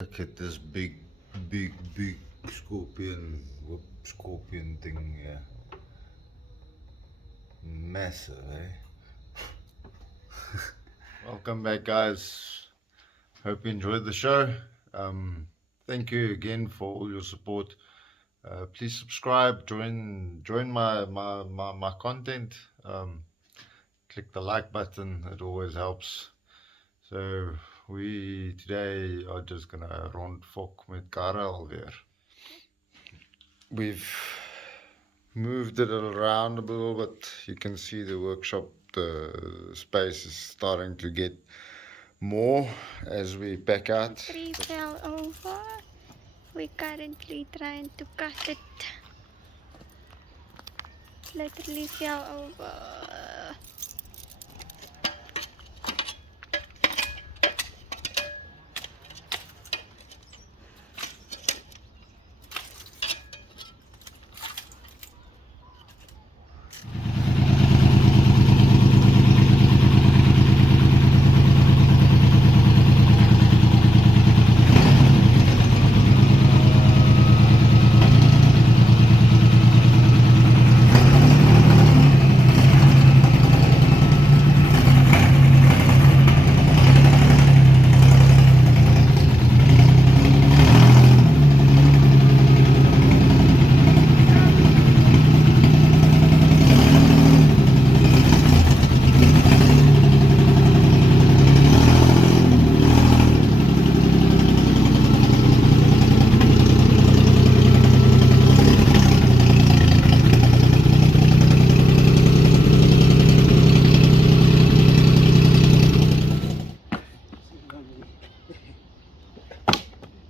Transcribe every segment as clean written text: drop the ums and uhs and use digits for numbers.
Look at this big scorpion, scorpion thing here. Massive, eh? Welcome back, guys. Hope you enjoyed the show. Thank you again for all your support. Please subscribe, join my content. Click the like button, it always helps. So we today are just gonna rondfok met karre alweer. We've moved it around a little bit. You can see the workshop, the space is starting to get more as we pack out. The tree fell over. We're currently trying to cut it. Literally fell over.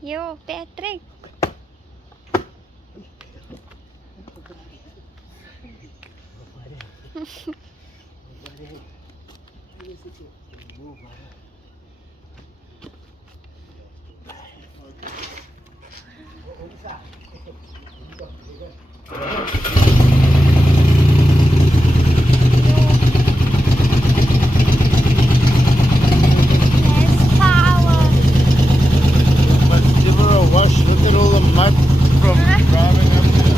Yo, Patrick. Look at all the mud from driving up here.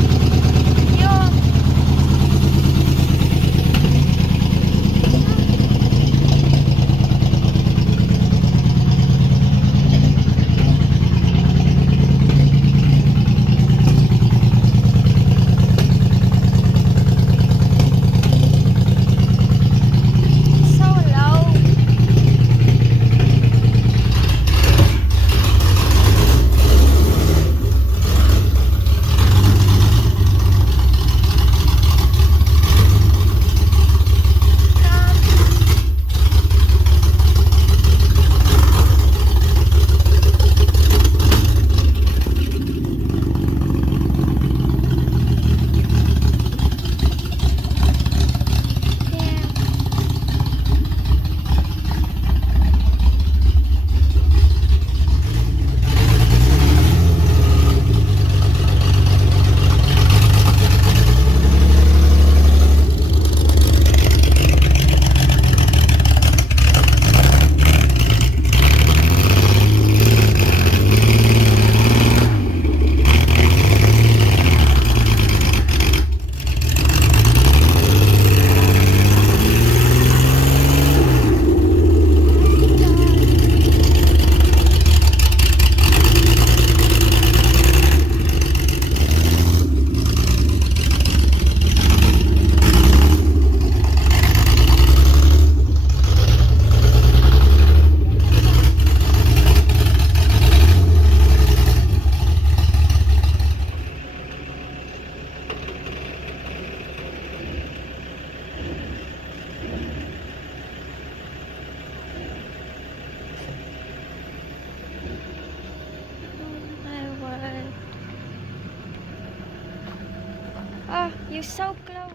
Oh, you're so close.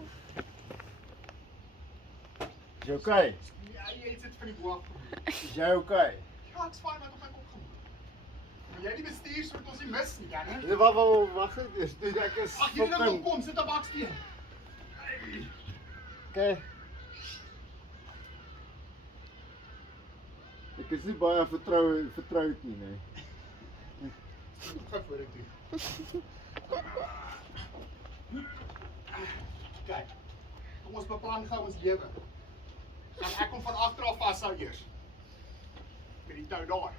Is jy okay? Ja, jy sit van die bo af. Is jy okay? Ja, ek's fyn met op my kop gaan. Maar jy die bestuur soort ons nie mis nie, ja, né? Nee, wag net. Ek is Ag, jy nou kom, sit 'n baksteen. Okay. Ek is nie baie vertroud nie, nee. vorentoe. Kijk, kom ons beplan gou ons lewe. Gaan ek hom van agter af vashou eers. Met die tou daar.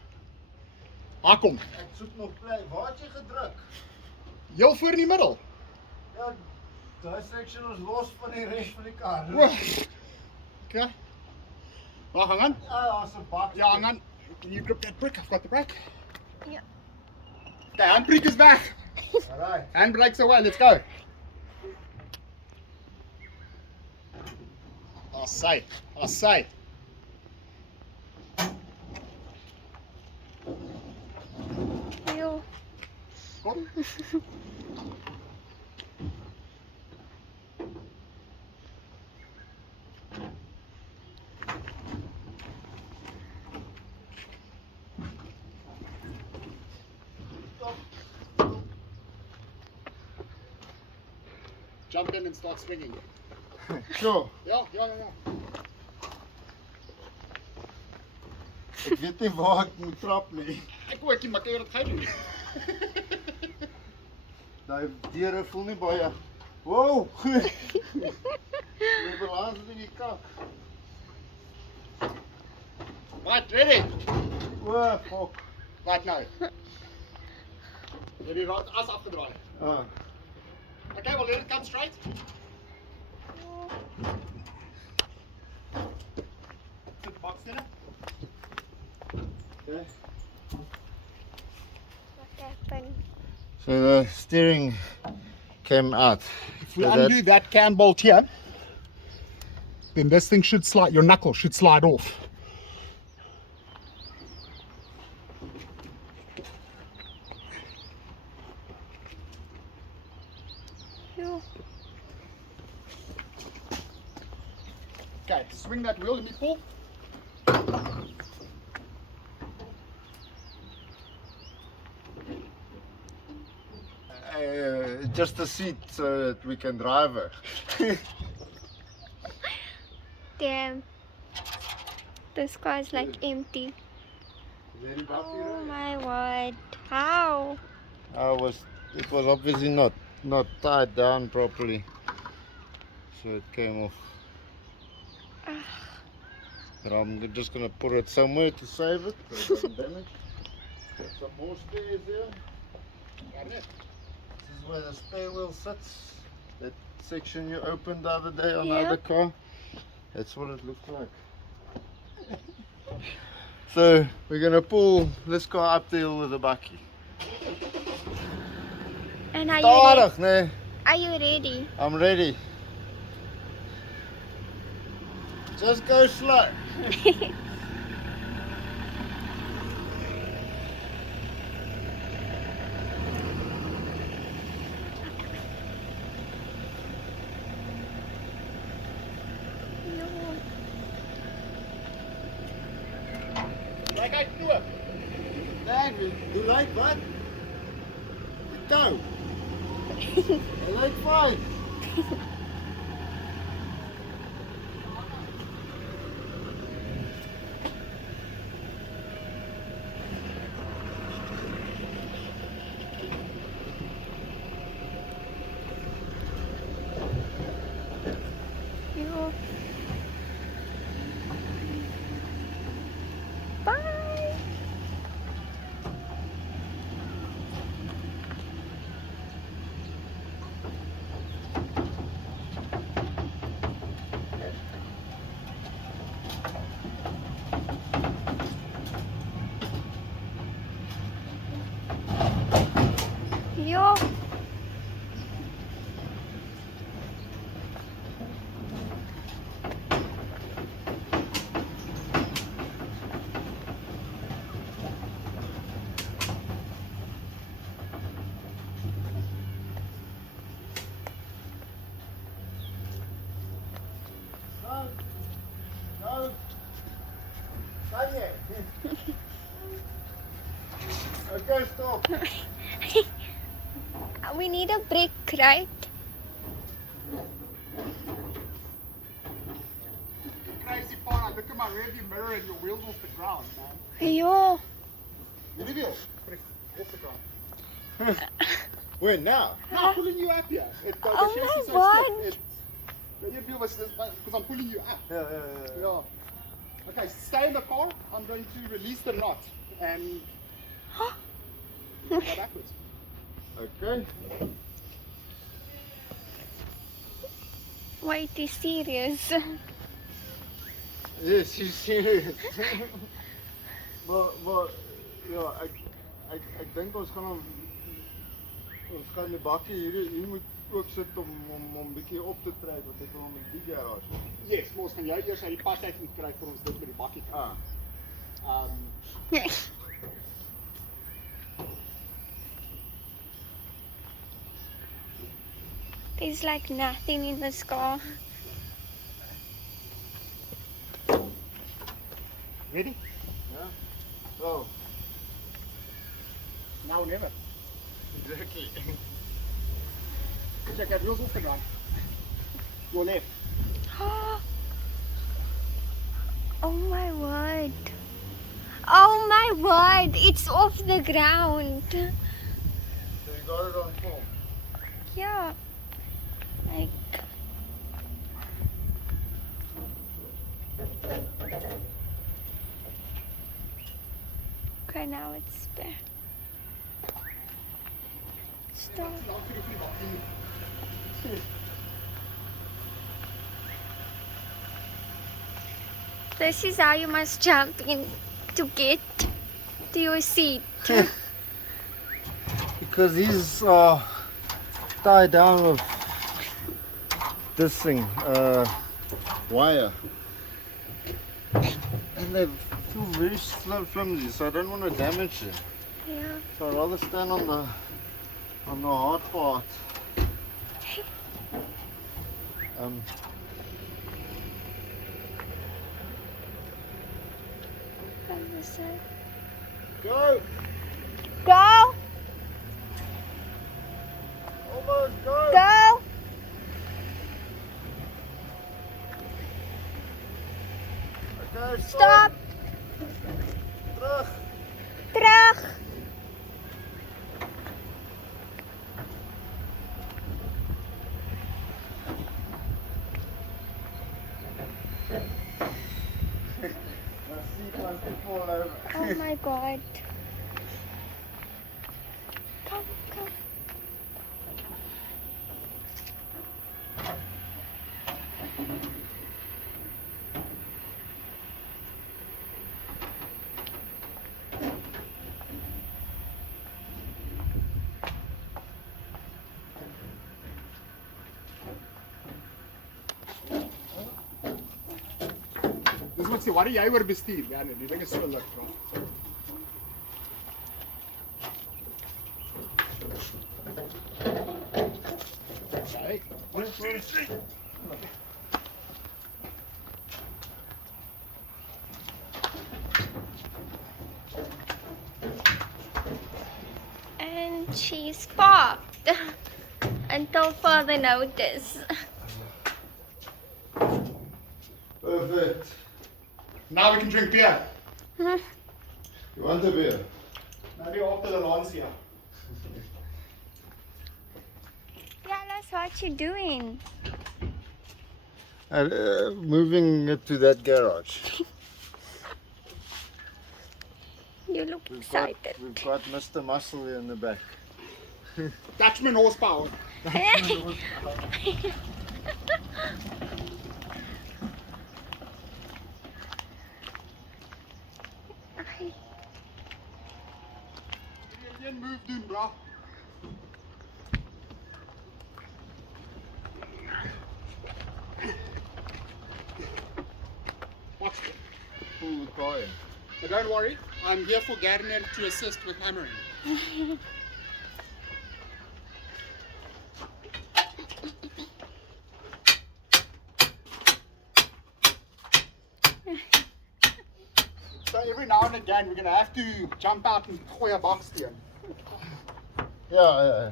Daar kom. Ek soek nog plek. Waar het jy gedruk? Heel voor in die middel. Ja, daai section is los van die res van die kar. Okay. Waar hang aan? Ja, daar's 'n bak. Ja, hang aan. Can you grip that brick? I've got the brake. Ja. The handbrake is weg. Alright. Handbrake's away, let's go. I say. Yo. Kom. Jump in and start swinging. Sure. Ja. Ek weet nie waar ek moet trap nie. Ek ook nie, maar kan jy dit gou doen? Daai deure voel nie baie. Wow, goed. Die balans is in die kak. Right, ready? O, fuck. Right nou. Jy het die as afgedraai. Ah. Okay, well let it come straight. Sit the box in it. Okay. What happened? So the steering came out. If we So undo that cam bolt here, then this thing should slide, your knuckle should slide off. Yo. Okay, swing that wheel, let me pull. Just a seat so that we can drive her. Damn. This car is like empty. Oh my word. How? It was obviously not tied down properly, so it came off. But I'm just gonna put it somewhere to save it. So it doesn't damage. Got some more stairs here. Got it. This is where the spare wheel sits. That section you opened the other day on the Yeah. other car. That's what it looks like. So we're gonna pull this car up the hill with the bakkie. And are you ready? Stadig, nee. Are you ready? I'm ready. Just go slow. Like I do it. Dad, you like what? Go. I like fine. Yo. Bye. Yo. Go. Go. Kanye. Okay, stop. We need a break, right? Crazy part, I look at my rearview mirror and your wheel's off the ground, man. Yo. Jullie wheel? Off the ground. When now? No, I'm pulling you up here. The Oh chassis my so God. stiff. You deal with this because I'm pulling you up. Yeah. Yeah. Okay, stay in the car. I'm going to release the knot and go backwards. Okay. Wait, he's serious. Yes, she's serious. maar ja, ek dink ons gaan die bakkie hier moet ook sit om bietjie op te trek want ek wil hom in die garage. Yes, maar ons gaan jou eers uit die pad uit moet kry vir ons dit met die bakkie kan. There's like nothing in this car. Ready? Ja. So, Now or never. exactly. Check that wheels off the ground. Your left. Oh my word. Oh my word, it's off the ground. So you got it on film. Yeah. Like. Okay, now it's back. Stop. This is how you must jump in to get to your seat. Because he's tied down with this thing, wire. And they feel very flimsy, so I don't want to damage them. Yeah. So I'd rather stand on the hard part. On this side. Go! Go! Almost go! Go! Okay, Stop! Terug! Terug! My seat wants to fall over. Oh my god. Come, come. Dis wat sê, wat jy oor bestuur? Ja nee, die ding is so lig, bro. Okay. And she's parked until further notice. Perfect. Now we can drink beer. You want a beer? Maybe after the Lancia. Yeah, that's what you're doing. Moving it to that garage. You look We've got excited. Mr. Muscle here in the back. Dutchman horsepower. Geen move doen, bro. Watch it. Pull the car in. But don't worry, I'm here for Garner to assist with hammering. So every now and again we're going to have to jump out and gooi 'n baksteen. Yeah.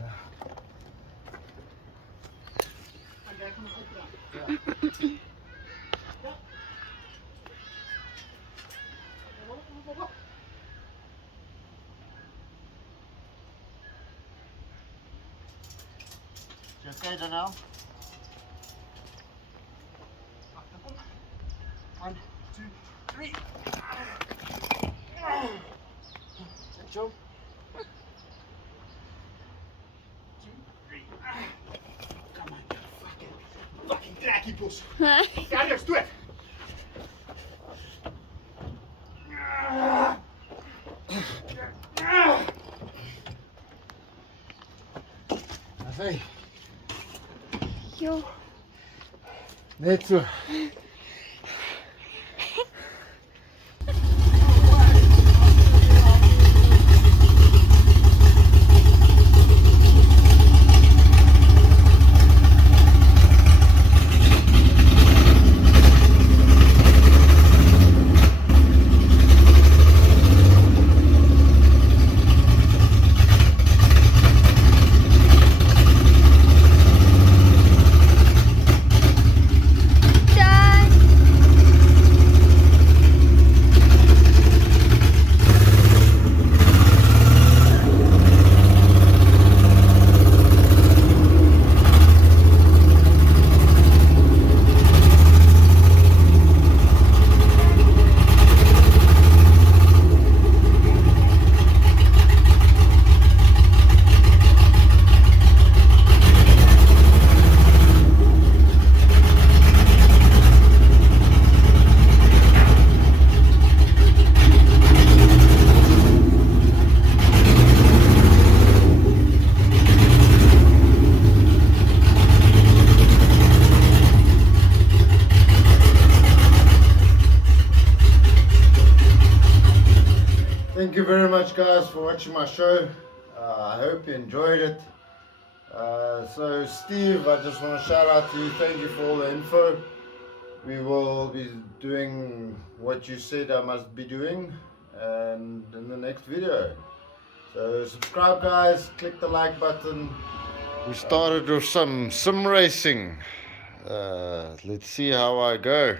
You okay, Danielle? One, two, three. Good job. Two, three. Come on, you fucking cracky bos. Verder, stoot. Hey, Yo. net so. Done. Thank you very much, guys, for watching my show. I hope you enjoyed it. So Steve, I just want to shout out to you. Thank you for all the info. We will be doing what you said I must be doing, and in the next video. So subscribe, guys, click the like button. We started with some sim racing. Let's see how I go.